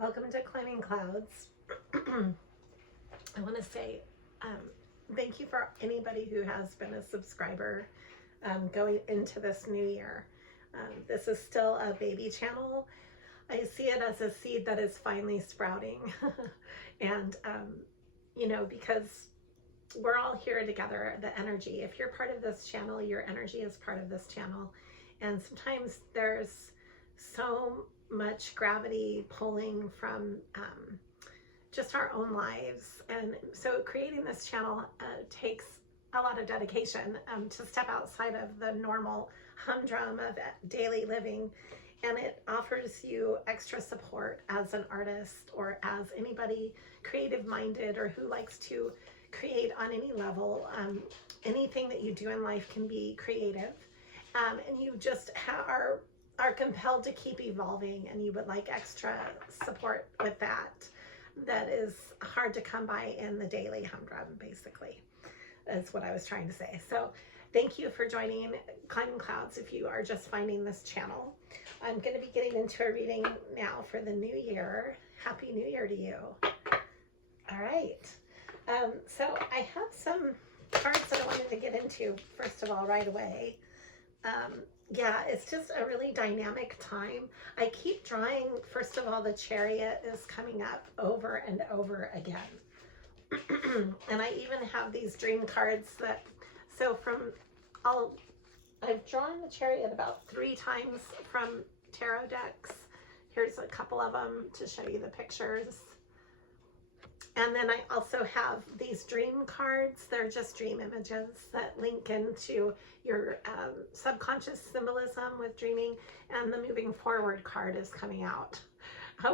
Welcome to Climbing Clouds. I want to say thank you for anybody who has been a subscriber going into this new year. This is still a baby channel. I see it as a seed that is finally sprouting. And, because we're all here together, the energy. If you're part of this channel, your energy is part of this channel. And sometimes there's so much gravity pulling from just our own lives. And so creating this channel takes a lot of dedication to step outside of the normal humdrum of daily living. And it offers you extra support as an artist or as anybody creative minded or who likes to create on any level. Anything that you do in life can be creative. And you just are compelled to keep evolving, and you would like extra support with that. That is hard to come by in the daily humdrum, basically, is what I was trying to say. So thank you for joining Climbing Clouds if you are just finding this channel. I'm going to be getting into a reading now for the new year. Happy New Year to you. All right. So I have some cards that I wanted to get into, first of all, right away. Yeah, it's just a really dynamic time. I keep drawing, first of all, the Chariot is coming up over and over again. And I even have these dream cards that, so I've drawn the Chariot about 3 times from tarot decks. Here's a couple of them to show you the pictures. And then I also have these dream cards. They're just dream images that link into your subconscious symbolism with dreaming. And the moving forward card is coming out,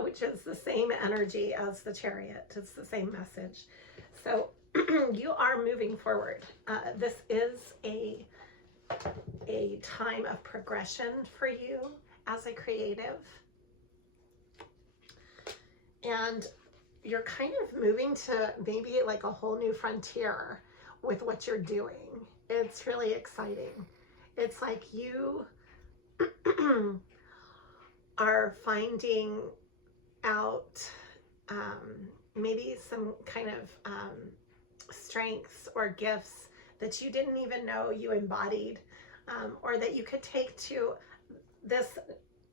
which is the same energy as the Chariot. It's the same message. So you are moving forward. This is a time of progression for you as a creative. And you're kind of moving to maybe like a whole new frontier with what you're doing. It's really exciting. It's like you are finding out maybe some kind of strengths or gifts that you didn't even know you embodied, or that you could take to this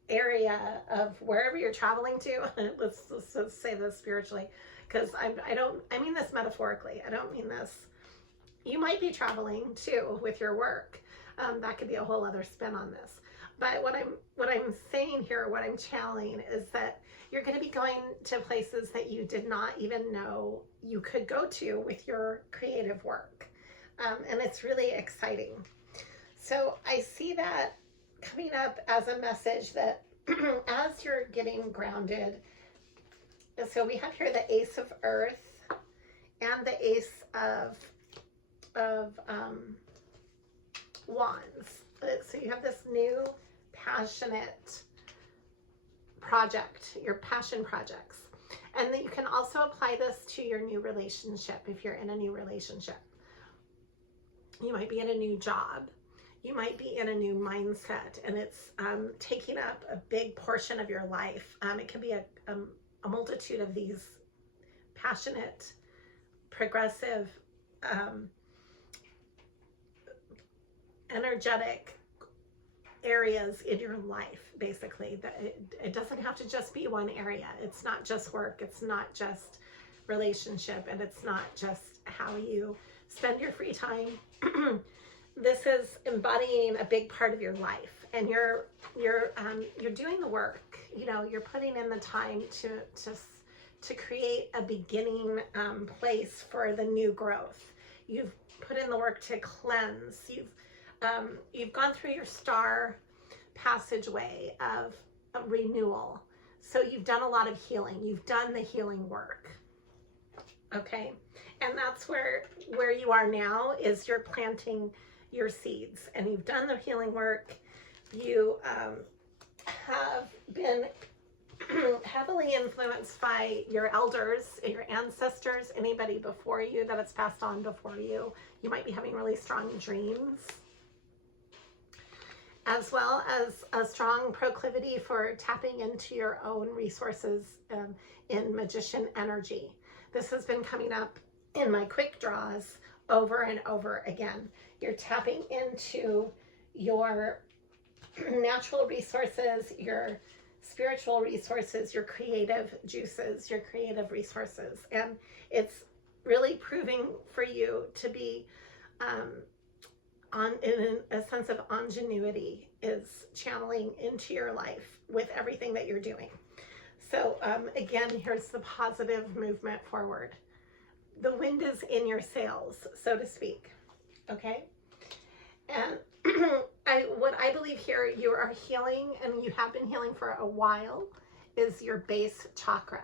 area of wherever you're traveling to. let's say this spiritually, because I mean this metaphorically. I don't mean this. You might be traveling too with your work. That could be a whole other spin on this. But what I'm saying here, what I'm channeling, is that you're going to be going to places that you did not even know you could go to with your creative work. And it's really exciting. So I see that coming up as a message that as you're getting grounded, so we have here the Ace of Earth and the Ace of Wands. So you have this new passionate project, your passion projects. And then you can also apply this to your new relationship if you're in a new relationship. You might be in a new job. You might be in a new mindset, and it's taking up a big portion of your life. It can be a multitude of these passionate, progressive, energetic areas in your life, basically. It doesn't have to just be one area. It's not just work. It's not just relationship, and it's not just how you spend your free time. This is embodying a big part of your life, and you're doing the work. You're putting in the time to create a beginning place for the new growth. You've put in the work to cleanse. You've gone through your star passageway of renewal. So you've done a lot of healing. You've done the healing work. Okay, and that's where you are now. Is you're planting your seeds, and you've done the healing work. You have been heavily influenced by your elders, your ancestors, anybody before you that it's passed on before you. You might be having really strong dreams. as well as a strong proclivity for tapping into your own resources in magician energy. This has been coming up in my quick draws over and over again. You're tapping into your natural resources, your spiritual resources, your creative juices, your creative resources. And it's really proving for you to be in a sense of ingenuity is channeling into your life with everything that you're doing. So again, here's the positive movement forward. The wind is in your sails, so to speak. Okay? And what I believe here, you are healing, and you have been healing for a while, is your base chakra,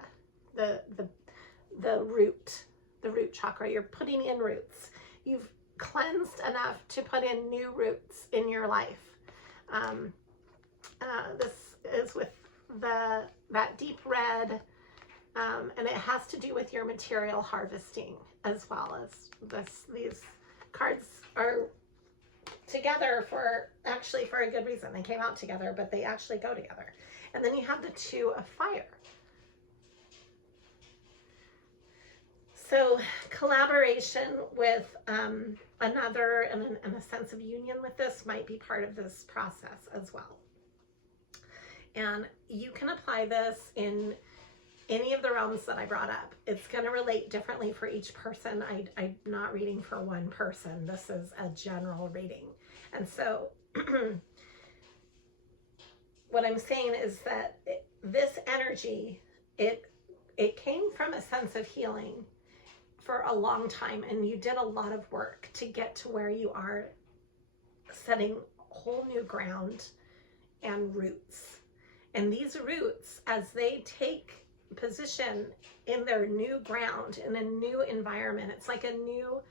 the root chakra. You're putting in roots. You've cleansed enough to put in new roots in your life. This is with that deep red, and it has to do with your material harvesting as well as these cards are together for a good reason. They came out together, but they actually go together. And then you have the two of fire. So collaboration with another and a sense of union with this might be part of this process as well. And you can apply this in any of the realms that I brought up. It's going to relate differently for each person. I'm not reading for one person. This is a general reading. And so what I'm saying is that this energy, it came from a sense of healing for a long time, and you did a lot of work to get to where you are, setting whole new ground and roots. And these roots, as they take position in their new ground, in a new environment, it's like a new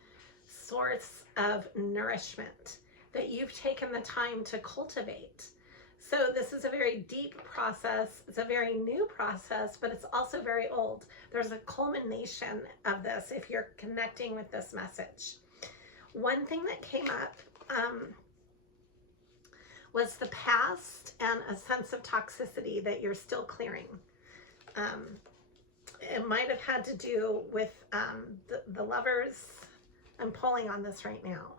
source of nourishment that you've taken the time to cultivate. So this is a very deep process. It's a very new process, but it's also very old. There's a culmination of this if you're connecting with this message. One thing that came up was the past and a sense of toxicity that you're still clearing. It might have had to do with the lovers. I'm pulling on this right now.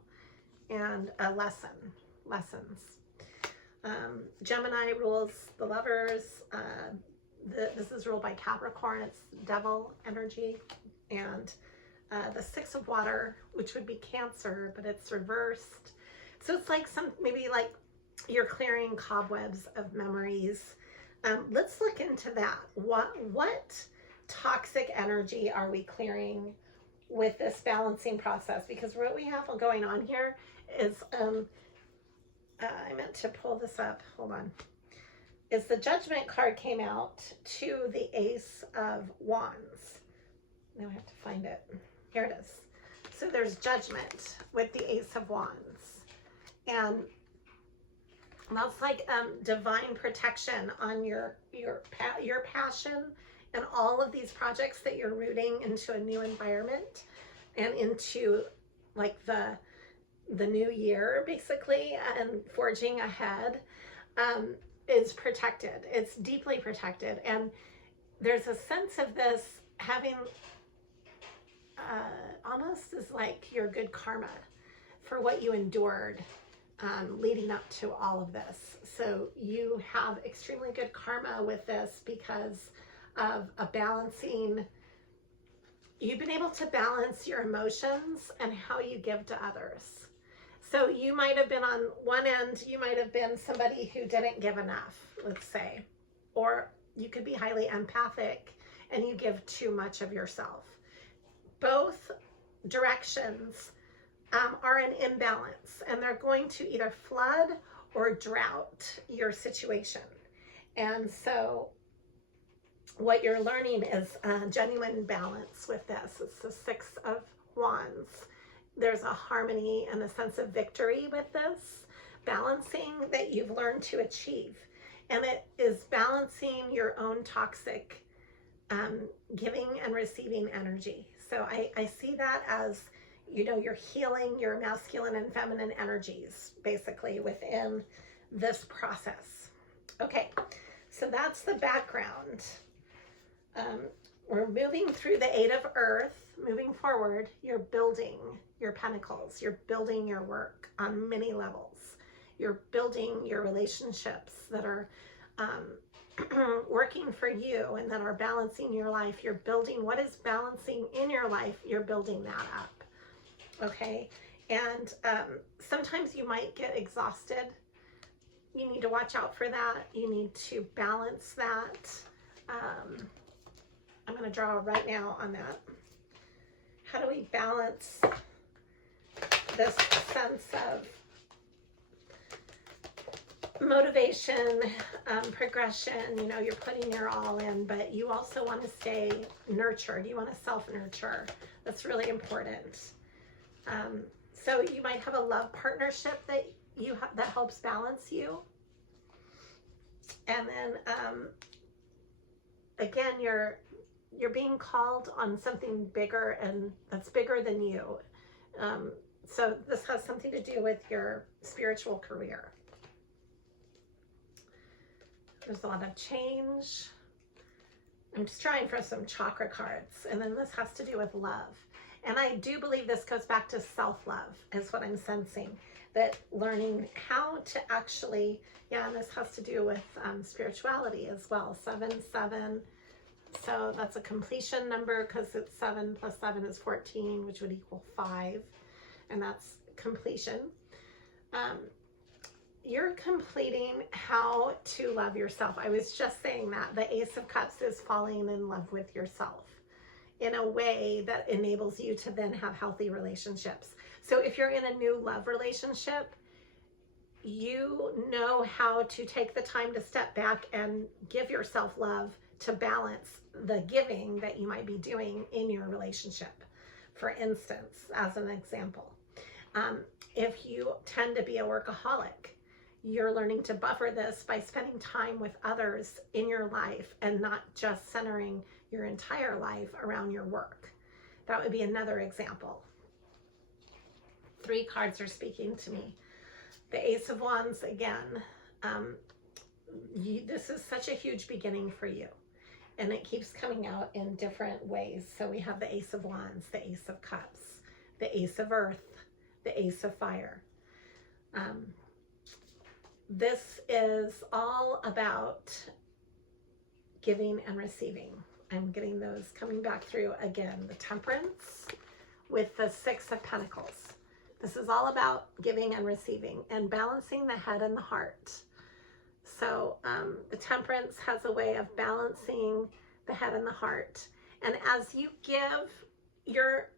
And lessons. Gemini rules the lovers. This is ruled by Capricorn. It's devil energy. And the Six of Water, which would be Cancer, but it's reversed. So it's like maybe like you're clearing cobwebs of memories. Let's look into that. What toxic energy are we clearing with this balancing process? Because what we have going on here is, I meant to pull this up, hold on, is the Judgment card came out to the Ace of Wands. Now I have to find it. Here it is. So there's Judgment with the Ace of Wands. And that's like divine protection on your passion and all of these projects that you're rooting into a new environment and into like the new year, basically, and forging ahead is protected. It's deeply protected. And there's a sense of this having almost as like your good karma for what you endured leading up to all of this. So you have extremely good karma with this because of a balancing. You've been able to balance your emotions and how you give to others. So you might have been on one end, you might have been somebody who didn't give enough, let's say, or you could be highly empathic and you give too much of yourself. Both directions are an imbalance, and they're going to either flood or drought your situation. And so what you're learning is a genuine balance with this. It's the Six of Wands. There's a harmony and a sense of victory with this balancing that you've learned to achieve. And it is balancing your own toxic giving and receiving energy. So I see that as, you know, you're healing your masculine and feminine energies, basically, within this process. Okay, so that's the background. We're moving through the 8 of Earth. Moving forward, you're building your pentacles. You're building your work on many levels. You're building your relationships that are working for you and that are balancing your life. You're building what is balancing in your life. You're building that up. Okay, and sometimes you might get exhausted. You need to watch out for that. You need to balance that. I'm going to draw right now on that. How do we balance this sense of motivation, progression? You know, you're putting your all in, but you also want to stay nurtured. You want to self-nurture. That's really important. So you might have a love partnership that that helps balance you. And then again, you're being called on something bigger, and that's bigger than you. So this has something to do with your spiritual career. There's a lot of change. I'm just trying for some chakra cards. And then this has to do with love. And I do believe this goes back to self-love, is what I'm sensing. That learning how to actually, yeah, and this has to do with spirituality as well. 7, 7. So that's a completion number because it's 7 plus 7 is 14, which would equal 5. And that's completion. You're completing how to love yourself. I was just saying that. The Ace of Cups is falling in love with yourself in a way that enables you to then have healthy relationships. So if you're in a new love relationship, you know how to take the time to step back and give yourself love to balance the giving that you might be doing in your relationship. For instance, as an example, if you tend to be a workaholic, you're learning to buffer this by spending time with others in your life and not just centering your entire life around your work. That would be another example. 3 cards are speaking to me. The Ace of Wands again. This is such a huge beginning for you. And it keeps coming out in different ways. So we have the Ace of Wands, the Ace of Cups, the Ace of Earth, the Ace of Fire. This is all about giving and receiving. I'm getting those coming back through again. The Temperance with the 6 of Pentacles. This is all about giving and receiving and balancing the head and the heart. So the Temperance has a way of balancing the head and the heart. And as you give,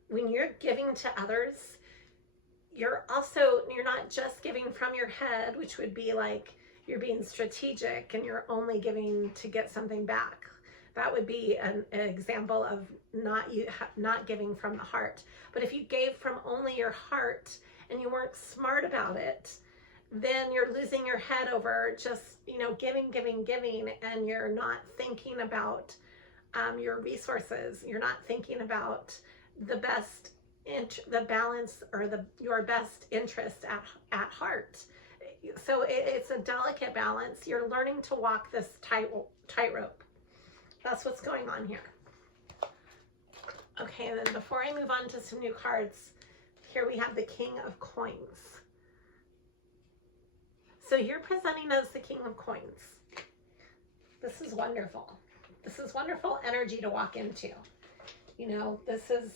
when you're giving to others, you're not just giving from your head, which would be like you're being strategic and you're only giving to get something back. That would be an example of not giving from the heart. But if you gave from only your heart and you weren't smart about it, then you're losing your head over just, giving, and you're not thinking about your resources. You're not thinking about the balance or your best interest at heart. So it's a delicate balance. You're learning to walk this tightrope. That's what's going on here. Okay, and then before I move on to some new cards, here we have the King of Coins. So you're presenting as the King of Coins. This is wonderful. This is wonderful energy to walk into. This is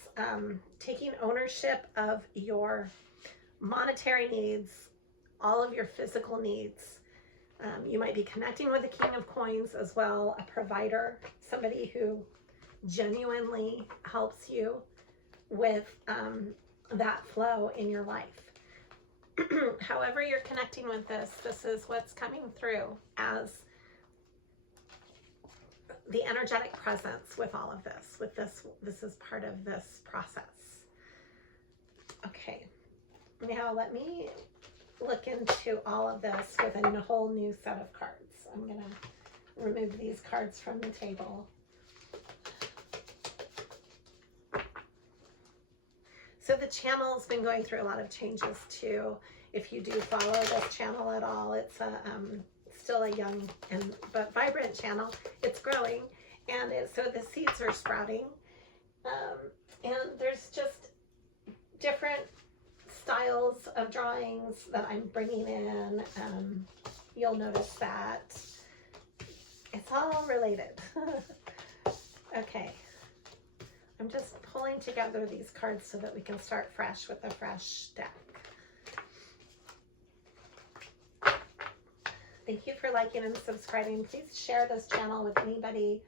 taking ownership of your monetary needs, all of your physical needs. You might be connecting with the King of Coins as well, a provider, somebody who genuinely helps you with that flow in your life. However you're connecting with this is what's coming through as the energetic presence with all of this. This is part of this process. Okay, now let me look into all of this with a whole new set of cards. I'm going to remove these cards from the table. So the channel's been going through a lot of changes too. if you do follow this channel at all. It's a still a young but vibrant channel. It's growing, and so the seeds are sprouting, and there's just different styles of drawings that I'm bringing in. You'll notice that it's all related. Okay, I'm just pulling together these cards so that we can start fresh with a fresh deck. Thank you for liking and subscribing. Please share this channel with anybody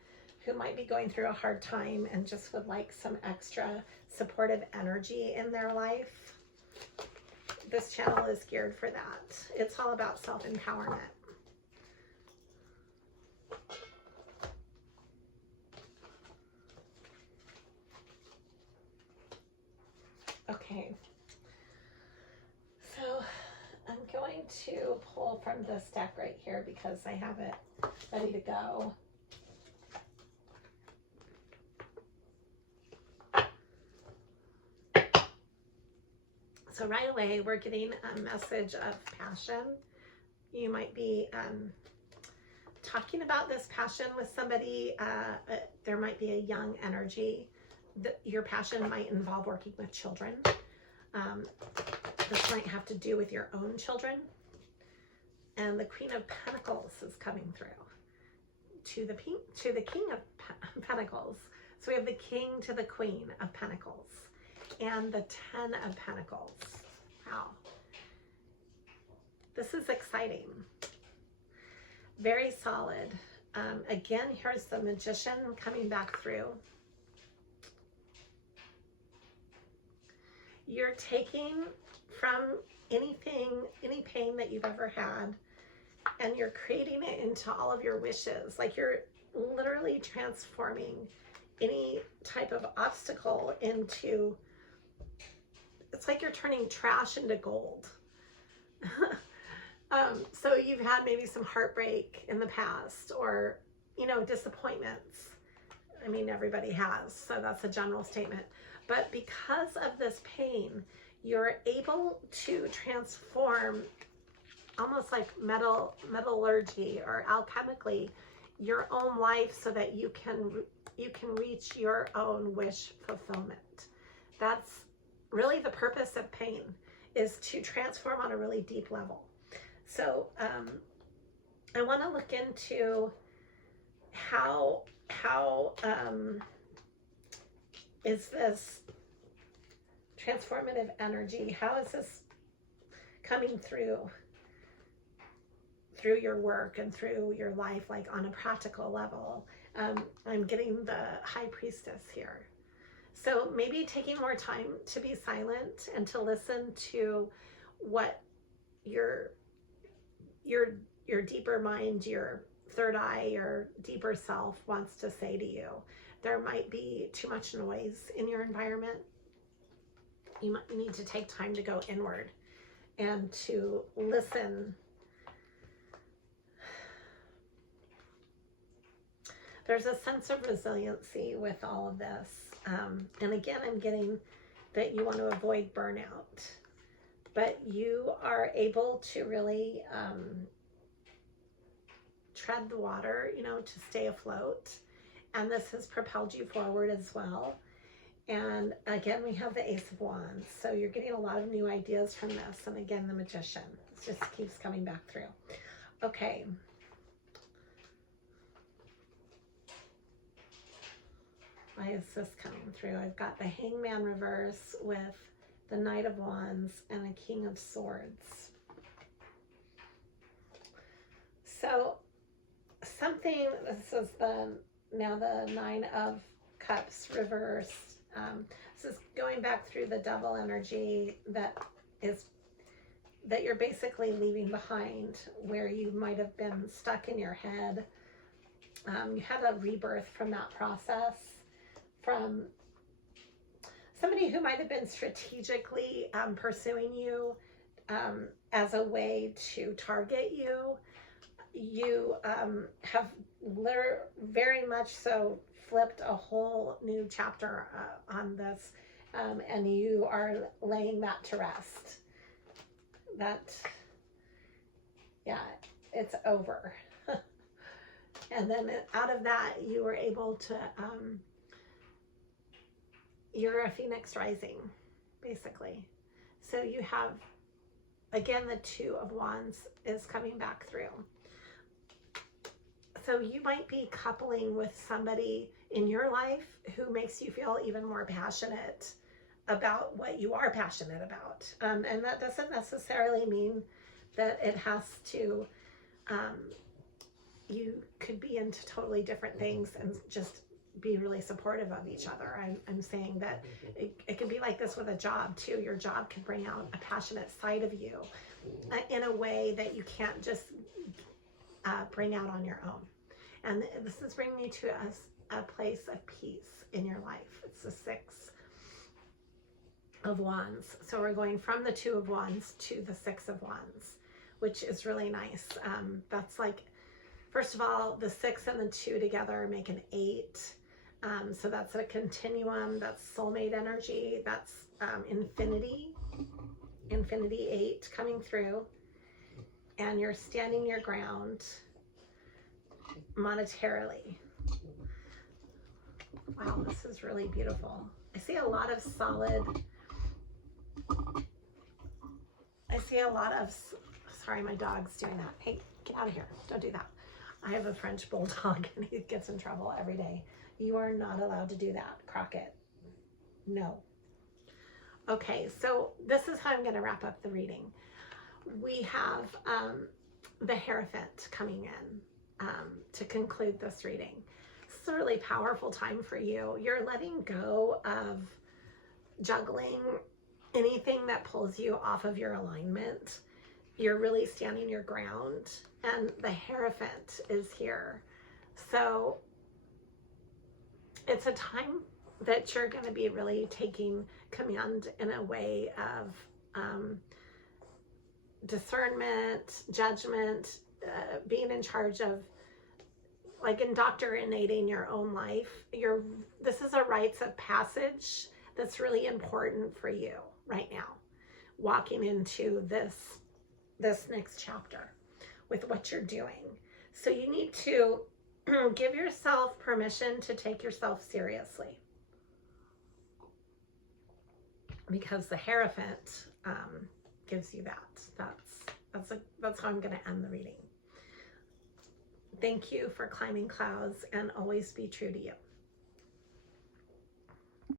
who might be going through a hard time and just would like some extra supportive energy in their life. This channel is geared for that. It's all about self-empowerment. Okay, so I'm going to pull from this deck right here because I have it ready to go. So right away, we're getting a message of passion. You might be talking about this passion with somebody. There might be a young energy. Your passion might involve working with children. This might have to do with your own children. And the Queen of Pentacles is coming through to the King of Pentacles. So we have the King to the Queen of Pentacles and the 10 of Pentacles. Wow. This is exciting. Very solid. Again, here's the Magician coming back through. You're taking from anything, any pain that you've ever had, and you're creating it into all of your wishes. Like you're literally transforming any type of obstacle into, it's like you're turning trash into gold. So you've had maybe some heartbreak in the past, or, you know, disappointments. I mean, everybody has, so that's a general statement. But because of this pain, you're able to transform, almost like metallurgy or alchemically, your own life so that you can reach your own wish fulfillment. That's really the purpose of pain, is to transform on a really deep level. So I want to look into how is this transformative energy, how is this coming through your work and through your life, like on a practical level. I'm getting the High Priestess here. So maybe taking more time to be silent and to listen to what your deeper mind, your third eye, your deeper self wants to say to you. There might be too much noise in your environment. You might need to take time to go inward and to listen. There's a sense of resiliency with all of this. And again, I'm getting that you want to avoid burnout, but you are able to really tread the water, you know, to stay afloat. And this has propelled you forward as well. And again, we have the Ace of Wands. So you're getting a lot of new ideas from this. And again, the Magician. It just keeps coming back through. Okay. Why is this coming through? I've got the Hangman reverse with the Knight of Wands and a King of Swords. So something, this is now the Nine of Cups reverse. This is going back through the Devil energy that you're basically leaving behind, where you might have been stuck in your head. You had a rebirth from that process, from somebody who might have been strategically pursuing you as a way to target you. You have very much so flipped a whole new chapter on this, and you are laying that to rest. that, yeah, it's over. And then out of that, you were able to, you're a phoenix rising, basically. So you have, again, the Two of Wands is coming back through. So you might be coupling with somebody in your life who makes you feel even more passionate about what you are passionate about. And that doesn't necessarily mean that it has to, you could be into totally different things and just be really supportive of each other. I'm saying that it can be like this with a job too. Your job can bring out a passionate side of you in a way that you can't just bring out on your own. And this is bringing you to a place of peace in your life. It's the Six of Wands. So we're going from the Two of Wands to the Six of Wands, which is really nice. That's like, first of all, the 6 and the 2 together make an 8. So that's a continuum. That's soulmate energy. That's infinity 8 coming through. And you're standing your ground monetarily. Wow, this is really beautiful. I see a lot of solid, sorry, my dog's doing that. Hey, get out of here. Don't do that. I have a French bulldog and he gets in trouble every day. You are not allowed to do that, Crockett. No. Okay, so this is how I'm going to wrap up the reading. We have the Hierophant coming in to conclude this reading. This is a really powerful time for you. You're letting go of juggling anything that pulls you off of your alignment. You're really standing your ground, and the Hierophant is here. So it's a time that you're going to be really taking command in a way of discernment, judgment, being in charge of, like, indoctrinating your own life. This is a rites of passage that's really important for you right now, walking into this next chapter with what you're doing. So you need to give yourself permission to take yourself seriously, because the Hierophant gives you that. That's how I'm going to end the reading. Thank you for climbing clouds, and always be true to you.